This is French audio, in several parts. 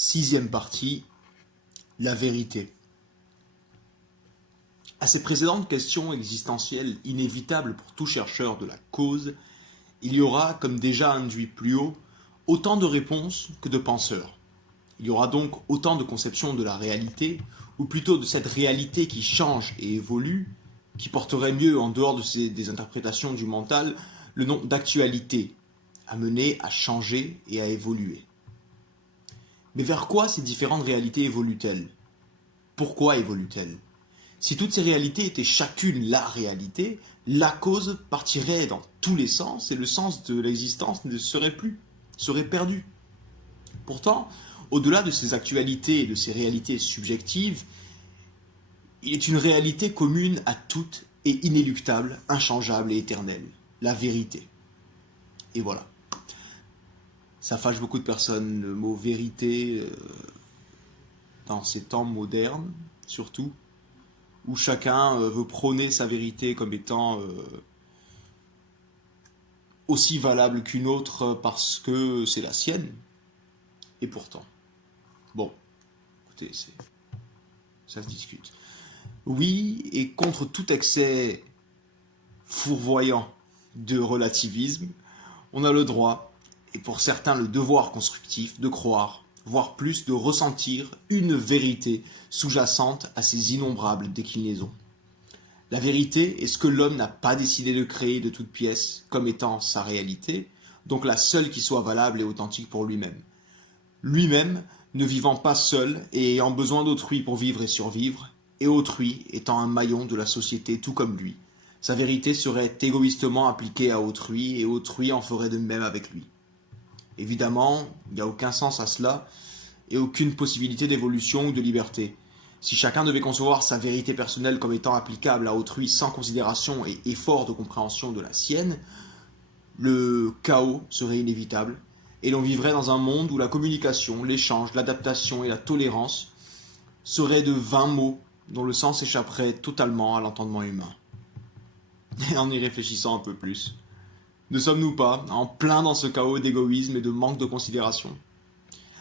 Sixième partie, la vérité. À ces précédentes questions existentielles inévitables pour tout chercheur de la cause, il y aura, comme déjà induit plus haut, autant de réponses que de penseurs. Il y aura donc autant de conceptions de la réalité, ou plutôt de cette réalité qui change et évolue, qui porterait mieux, en dehors des interprétations du mental, le nom d'actualité, amenée à changer et à évoluer. Mais vers quoi ces différentes réalités évoluent-elles? Pourquoi évoluent-elles? Si toutes ces réalités étaient chacune la réalité, la cause partirait dans tous les sens et le sens de l'existence ne serait plus, serait perdu. Pourtant, au-delà de ces actualités et de ces réalités subjectives, il est une réalité commune à toutes et inéluctable, inchangeable et éternelle, la vérité. Et voilà. Ça fâche beaucoup de personnes, le mot vérité, dans ces temps modernes, surtout, où chacun veut prôner sa vérité comme étant aussi valable qu'une autre parce que c'est la sienne. Et pourtant, bon, écoutez, ça se discute. Oui, et contre tout excès fourvoyant de relativisme, on a le droit, et pour certains le devoir constructif, de croire, voire plus de ressentir une vérité sous-jacente à ces innombrables déclinaisons. La vérité est ce que l'homme n'a pas décidé de créer de toutes pièces comme étant sa réalité, donc la seule qui soit valable et authentique pour lui-même. Lui-même ne vivant pas seul et ayant besoin d'autrui pour vivre et survivre, et autrui étant un maillon de la société tout comme lui. Sa vérité serait égoïstement appliquée à autrui et autrui en ferait de même avec lui. Évidemment, il n'y a aucun sens à cela et aucune possibilité d'évolution ou de liberté. Si chacun devait concevoir sa vérité personnelle comme étant applicable à autrui sans considération et effort de compréhension de la sienne, le chaos serait inévitable et l'on vivrait dans un monde où la communication, l'échange, l'adaptation et la tolérance seraient de vains mots dont le sens échapperait totalement à l'entendement humain. Et en y réfléchissant un peu plus, ne sommes-nous pas en plein dans ce chaos d'égoïsme et de manque de considération?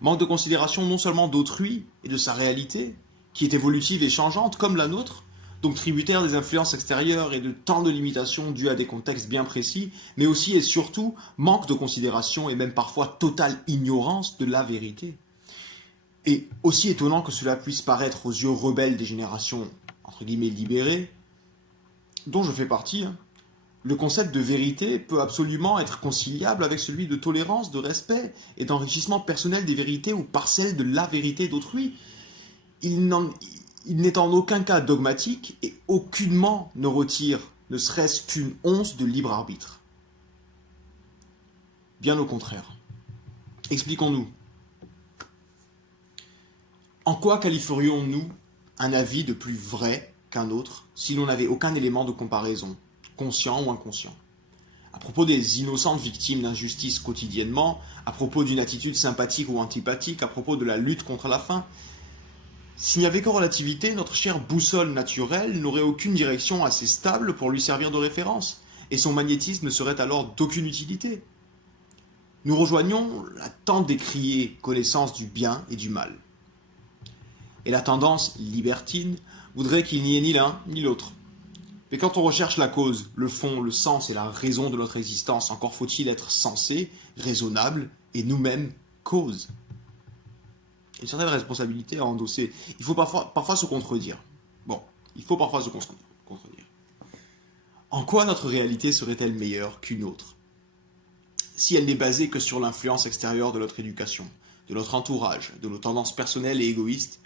Manque de considération non seulement d'autrui et de sa réalité, qui est évolutive et changeante comme la nôtre, donc tributaire des influences extérieures et de tant de limitations dues à des contextes bien précis, mais aussi et surtout manque de considération et même parfois totale ignorance de la vérité. Et aussi étonnant que cela puisse paraître aux yeux rebelles des générations, entre guillemets, libérées, dont je fais partie, le concept de vérité peut absolument être conciliable avec celui de tolérance, de respect et d'enrichissement personnel des vérités ou parcelles de la vérité d'autrui. Il n'est en aucun cas dogmatique et aucunement ne retire ne serait-ce qu'une once de libre arbitre. Bien au contraire. Expliquons-nous. En quoi qualifierions-nous un avis de plus vrai qu'un autre si l'on n'avait aucun élément de comparaison, conscient ou inconscient? À propos des innocentes victimes d'injustice quotidiennement, à propos d'une attitude sympathique ou antipathique, à propos de la lutte contre la faim, s'il n'y avait que relativité, notre chère boussole naturelle n'aurait aucune direction assez stable pour lui servir de référence, et son magnétisme ne serait alors d'aucune utilité. Nous rejoignons la tant décriée connaissance du bien et du mal. Et la tendance libertine voudrait qu'il n'y ait ni l'un ni l'autre. Mais quand on recherche la cause, le fond, le sens et la raison de notre existence, encore faut-il être sensé, raisonnable et nous-mêmes cause. Il y a une certaine responsabilité à endosser. Il faut parfois se contredire. Bon, il faut parfois se contredire. En quoi notre réalité serait-elle meilleure qu'une autre si elle n'est basée que sur l'influence extérieure de notre éducation, de notre entourage, de nos tendances personnelles et égoïstes,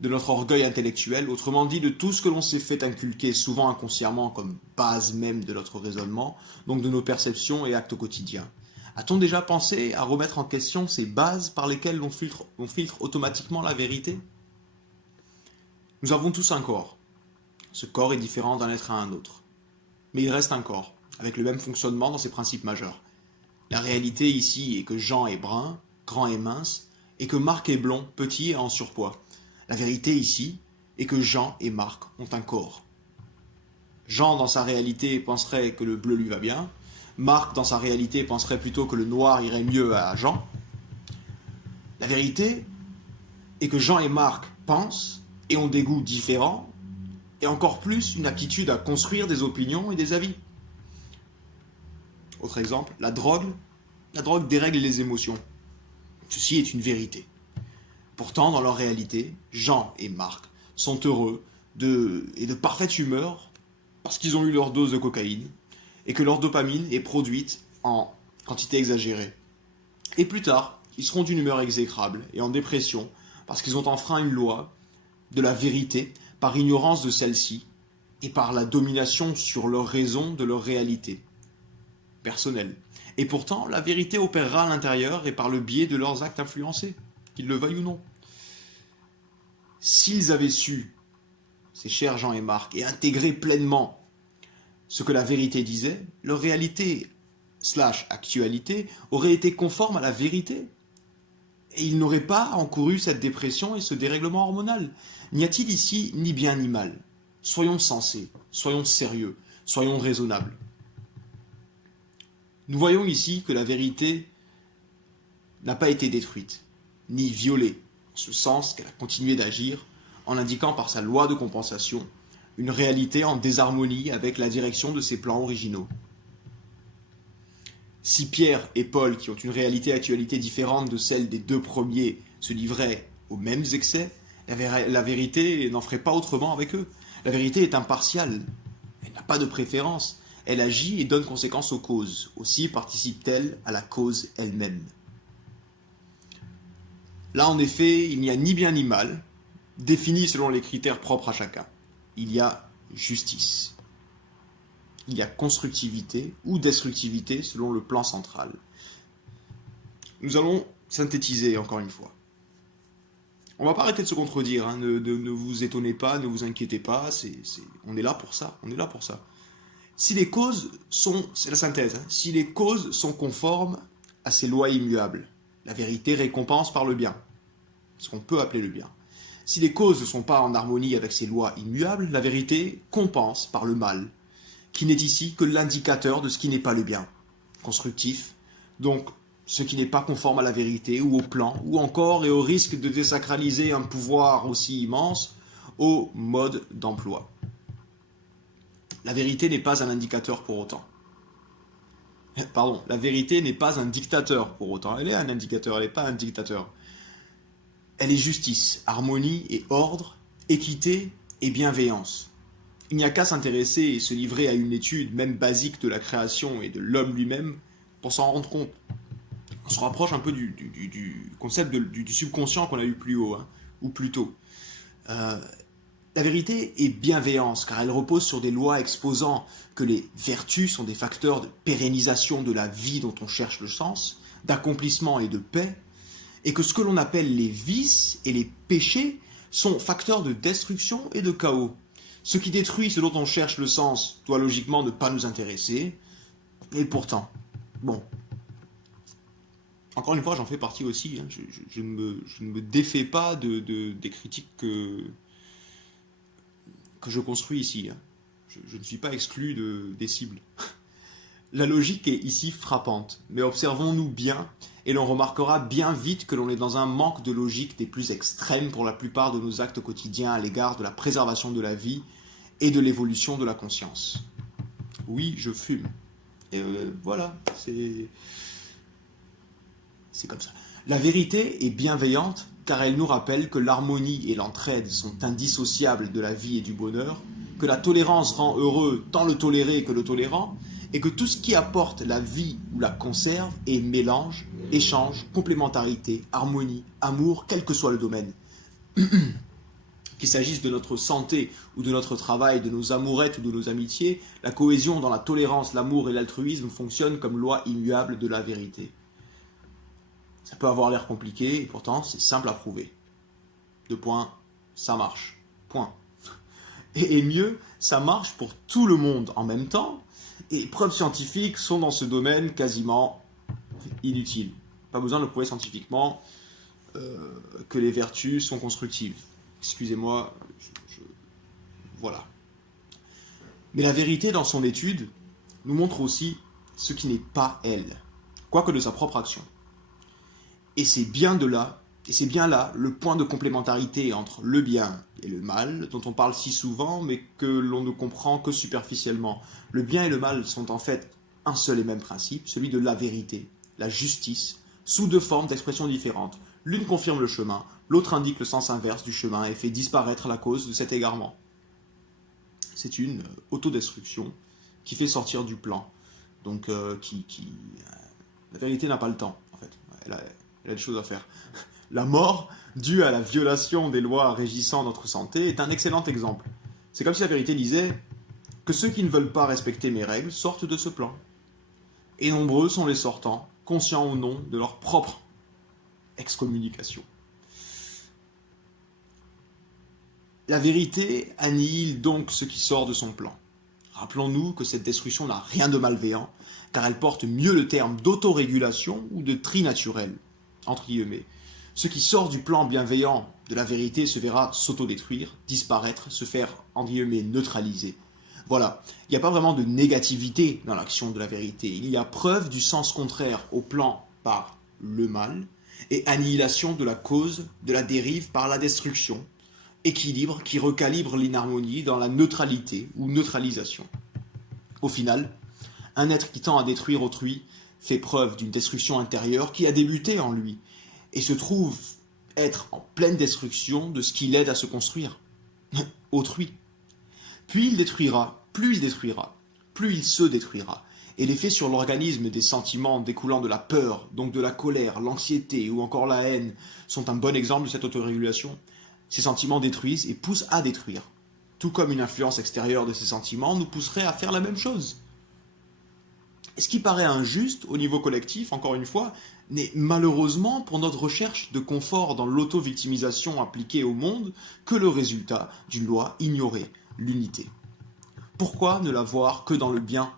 de notre orgueil intellectuel, autrement dit de tout ce que l'on s'est fait inculquer souvent inconsciemment comme base même de notre raisonnement, donc de nos perceptions et actes quotidiens. A-t-on déjà pensé à remettre en question ces bases par lesquelles on filtre automatiquement la vérité? Nous avons tous un corps. Ce corps est différent d'un être à un autre. Mais il reste un corps, avec le même fonctionnement dans ses principes majeurs. La réalité ici est que Jean est brun, grand et mince, et que Marc est blond, petit et en surpoids. La vérité ici est que Jean et Marc ont un corps. Jean, dans sa réalité, penserait que le bleu lui va bien. Marc, dans sa réalité, penserait plutôt que le noir irait mieux à Jean. La vérité et que Jean et Marc pensent et ont des goûts différents, et encore plus une aptitude à construire des opinions et des avis. Autre exemple, la drogue dérègle les émotions. Ceci est une vérité. Pourtant, dans leur réalité, Jean et Marc sont heureux et de parfaite humeur parce qu'ils ont eu leur dose de cocaïne et que leur dopamine est produite en quantité exagérée. Et plus tard, ils seront d'une humeur exécrable et en dépression parce qu'ils ont enfreint une loi de la vérité par ignorance de celle-ci et par la domination sur leur raison de leur réalité personnelle. Et pourtant, la vérité opérera à l'intérieur et par le biais de leurs actes influencés, qu'ils le veuillent ou non. S'ils avaient su, ces chers Jean et Marc, et intégré pleinement ce que la vérité disait, leur réalité / actualité aurait été conforme à la vérité. Et ils n'auraient pas encouru cette dépression et ce dérèglement hormonal. N'y a-t-il ici ni bien ni mal? Soyons sensés, soyons sérieux, soyons raisonnables. Nous voyons ici que la vérité n'a pas été détruite, ni violée, en ce sens qu'elle a continué d'agir, en indiquant par sa loi de compensation une réalité en désharmonie avec la direction de ses plans originaux. Si Pierre et Paul, qui ont une réalité-actualité différente de celle des deux premiers, se livraient aux mêmes excès, la vérité n'en ferait pas autrement avec eux. La vérité est impartiale, elle n'a pas de préférence, elle agit et donne conséquence aux causes. Aussi participe-t-elle à la cause elle-même. Là, en effet, il n'y a ni bien ni mal, défini selon les critères propres à chacun. Il y a justice. Il y a constructivité ou destructivité selon le plan central. Nous allons synthétiser encore une fois. On ne va pas arrêter de se contredire, hein. Ne vous étonnez pas, ne vous inquiétez pas, on est là pour ça, Si les causes sont, c'est la synthèse, hein, si les causes sont conformes à ces lois immuables, la vérité récompense par le bien, ce qu'on peut appeler le bien. Si les causes ne sont pas en harmonie avec ces lois immuables, la vérité compense par le mal, qui n'est ici que l'indicateur de ce qui n'est pas le bien, constructif, donc ce qui n'est pas conforme à la vérité ou au plan, ou encore et au risque de désacraliser un pouvoir aussi immense au mode d'emploi. La vérité n'est pas un indicateur pour autant. Pardon, la vérité n'est pas un dictateur pour autant. Elle est un indicateur, elle n'est pas un dictateur. Elle est justice, harmonie et ordre, équité et bienveillance. Il n'y a qu'à s'intéresser et se livrer à une étude, même basique, de la création et de l'homme lui-même pour s'en rendre compte. On se rapproche un peu du concept du subconscient qu'on a eu plus haut, hein, ou plus tôt. La vérité est bienveillance, car elle repose sur des lois exposant que les vertus sont des facteurs de pérennisation de la vie dont on cherche le sens, d'accomplissement et de paix, et que ce que l'on appelle les vices et les péchés sont facteurs de destruction et de chaos. Ce qui détruit ce dont on cherche le sens doit logiquement ne pas nous intéresser, et pourtant, bon. Encore une fois, j'en fais partie aussi, hein. Je ne me défais pas des critiques que je construis ici. Hein. Je ne suis pas exclu des cibles. La logique est ici frappante, mais observons-nous bien, et l'on remarquera bien vite que l'on est dans un manque de logique des plus extrêmes pour la plupart de nos actes quotidiens à l'égard de la préservation de la vie et de l'évolution de la conscience. Oui, je fume. Et voilà, c'est comme ça. La vérité est bienveillante car elle nous rappelle que l'harmonie et l'entraide sont indissociables de la vie et du bonheur, que la tolérance rend heureux tant le toléré que le tolérant, et que tout ce qui apporte la vie ou la conserve est mélange, échange, complémentarité, harmonie, amour, quel que soit le domaine. Qu'il s'agisse de notre santé ou de notre travail, de nos amourettes ou de nos amitiés, la cohésion dans la tolérance, l'amour et l'altruisme fonctionnent comme loi immuable de la vérité. Ça peut avoir l'air compliqué, et pourtant c'est simple à prouver. 2 points, ça marche. Point. Et mieux, ça marche pour tout le monde en même temps, et preuves scientifiques sont dans ce domaine quasiment inutiles. Pas besoin de prouver scientifiquement que les vertus sont constructives. Excusez-moi, voilà. Mais la vérité dans son étude nous montre aussi ce qui n'est pas elle, quoique de sa propre action. Et c'est bien de là, Et c'est bien là le point de complémentarité entre le bien et le mal, dont on parle si souvent, mais que l'on ne comprend que superficiellement. Le bien et le mal sont en fait un seul et même principe, celui de la vérité, la justice, sous deux formes d'expression différentes. L'une confirme le chemin, l'autre indique le sens inverse du chemin et fait disparaître la cause de cet égarement. C'est une autodestruction qui fait sortir du plan. Donc, la vérité n'a pas le temps, en fait. Elle a des choses à faire. La mort, due à la violation des lois régissant notre santé, est un excellent exemple. C'est comme si la vérité disait que ceux qui ne veulent pas respecter mes règles sortent de ce plan. Et nombreux sont les sortants, conscients ou non de leur propre excommunication. La vérité annihile donc ce qui sort de son plan. Rappelons-nous que cette destruction n'a rien de malveillant, car elle porte mieux le terme d'autorégulation ou de tri naturel, entre guillemets. Ce qui sort du plan bienveillant de la vérité se verra s'autodétruire, disparaître, se faire, entre guillemets, neutraliser. Voilà, il n'y a pas vraiment de négativité dans l'action de la vérité. Il y a preuve du sens contraire au plan par le mal, et annihilation de la cause de la dérive par la destruction, équilibre qui recalibre l'inharmonie dans la neutralité ou neutralisation. Au final, un être qui tend à détruire autrui fait preuve d'une destruction intérieure qui a débuté en lui et se trouve être en pleine destruction de ce qui l'aide à se construire, autrui. Puis il détruira, plus il se détruira, et l'effet sur l'organisme des sentiments découlant de la peur, donc de la colère, l'anxiété ou encore la haine, sont un bon exemple de cette autorégulation. Ces sentiments détruisent et poussent à détruire. Tout comme une influence extérieure de ces sentiments nous pousserait à faire la même chose. Et ce qui paraît injuste au niveau collectif, encore une fois, n'est malheureusement pour notre recherche de confort dans l'auto-victimisation appliquée au monde que le résultat d'une loi ignorée, l'unité. Pourquoi ne la voir que dans le bien?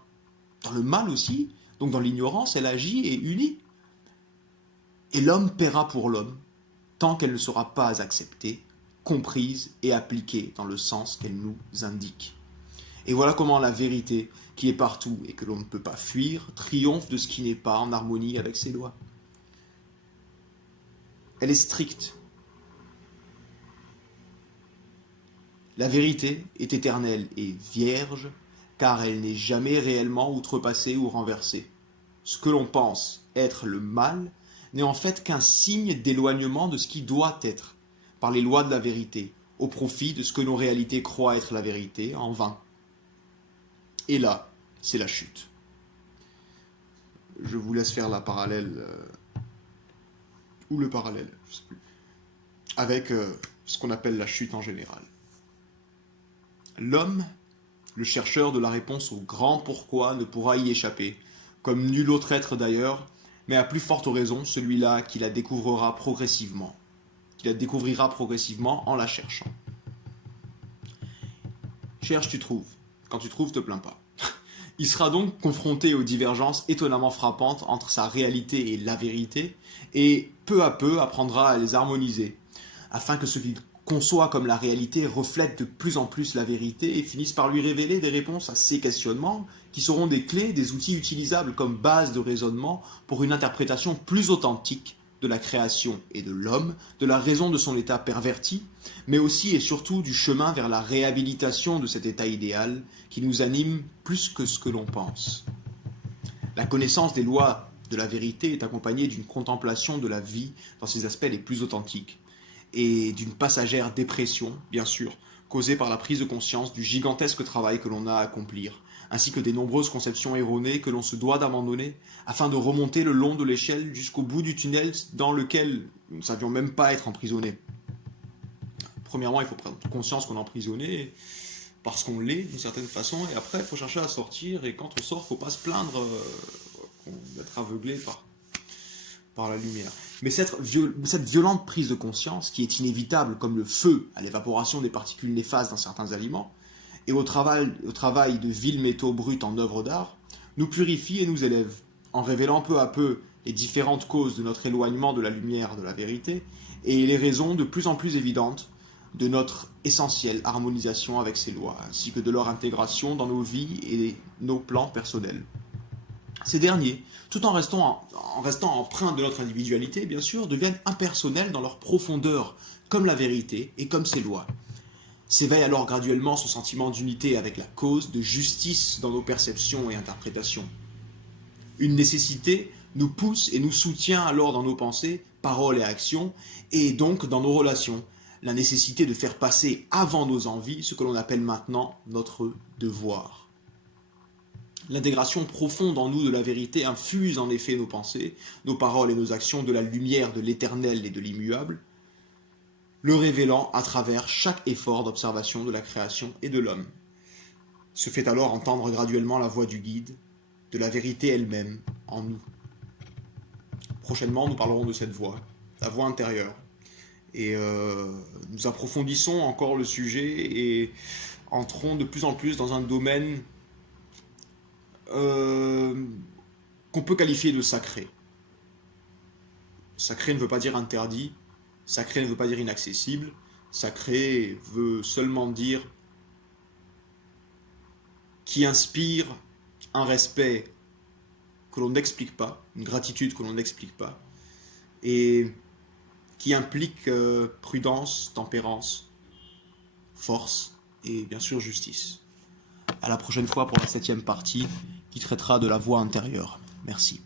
Dans le mal aussi, donc dans l'ignorance, elle agit et unit. Et l'homme paiera pour l'homme, tant qu'elle ne sera pas acceptée, comprise et appliquée dans le sens qu'elle nous indique. Et voilà comment la vérité, qui est partout et que l'on ne peut pas fuir, triomphe de ce qui n'est pas en harmonie avec ses lois. Elle est stricte. La vérité est éternelle et vierge, car elle n'est jamais réellement outrepassée ou renversée. Ce que l'on pense être le mal n'est en fait qu'un signe d'éloignement de ce qui doit être, par les lois de la vérité, au profit de ce que nos réalités croient être la vérité, en vain. Et là, c'est la chute. Je vous laisse faire la parallèle, ou le parallèle, je ne sais plus, avec ce qu'on appelle la chute en général. L'homme, le chercheur de la réponse au grand pourquoi, ne pourra y échapper, comme nul autre être d'ailleurs, mais à plus forte raison celui-là qui la découvrira progressivement. En la cherchant. Cherche, tu trouves. Quand tu trouves, te plains pas. Il sera donc confronté aux divergences étonnamment frappantes entre sa réalité et la vérité, et peu à peu apprendra à les harmoniser, afin que ce qu'il conçoit comme la réalité reflète de plus en plus la vérité et finisse par lui révéler des réponses à ses questionnements, qui seront des clés, des outils utilisables comme base de raisonnement pour une interprétation plus authentique de la création et de l'homme, de la raison de son état perverti, mais aussi et surtout du chemin vers la réhabilitation de cet état idéal qui nous anime plus que ce que l'on pense. La connaissance des lois de la vérité est accompagnée d'une contemplation de la vie dans ses aspects les plus authentiques, et d'une passagère dépression, bien sûr, causée par la prise de conscience du gigantesque travail que l'on a à accomplir, ainsi que des nombreuses conceptions erronées que l'on se doit d'abandonner, afin de remonter le long de l'échelle jusqu'au bout du tunnel dans lequel nous ne savions même pas être emprisonnés. Premièrement, il faut prendre conscience qu'on est emprisonné, parce qu'on l'est d'une certaine façon, et après, il faut chercher à sortir, et quand on sort, il ne faut pas se plaindre d'être aveuglé par la lumière. Mais cette violente prise de conscience, qui est inévitable comme le feu à l'évaporation des particules néfastes dans certains aliments, et au travail de vils métaux bruts en œuvre d'art, nous purifie et nous élève, en révélant peu à peu les différentes causes de notre éloignement de la lumière de la vérité, et les raisons de plus en plus évidentes de notre essentielle harmonisation avec ces lois, ainsi que de leur intégration dans nos vies et nos plans personnels. Ces derniers, tout en restant empreints de notre individualité, bien sûr, deviennent impersonnels dans leur profondeur, comme la vérité et comme ses lois. S'éveille alors graduellement ce sentiment d'unité avec la cause, de justice dans nos perceptions et interprétations. Une nécessité nous pousse et nous soutient alors dans nos pensées, paroles et actions, et donc dans nos relations. La nécessité de faire passer avant nos envies ce que l'on appelle maintenant notre devoir. L'intégration profonde en nous de la vérité infuse en effet nos pensées, nos paroles et nos actions de la lumière de l'éternel et de l'immuable, le révélant à travers chaque effort d'observation de la création et de l'homme. Se fait alors entendre graduellement la voix du guide, de la vérité elle-même en nous. Prochainement, nous parlerons de cette voix, la voix intérieure. Et nous approfondissons encore le sujet et entrons de plus en plus dans un domaine qu'on peut qualifier de sacré. Sacré ne veut pas dire interdit, sacré ne veut pas dire inaccessible, sacré veut seulement dire qui inspire un respect que l'on n'explique pas, une gratitude que l'on n'explique pas, et qui implique prudence, tempérance, force et bien sûr justice. À la prochaine fois pour la 7e partie qui traitera de la voix intérieure. Merci.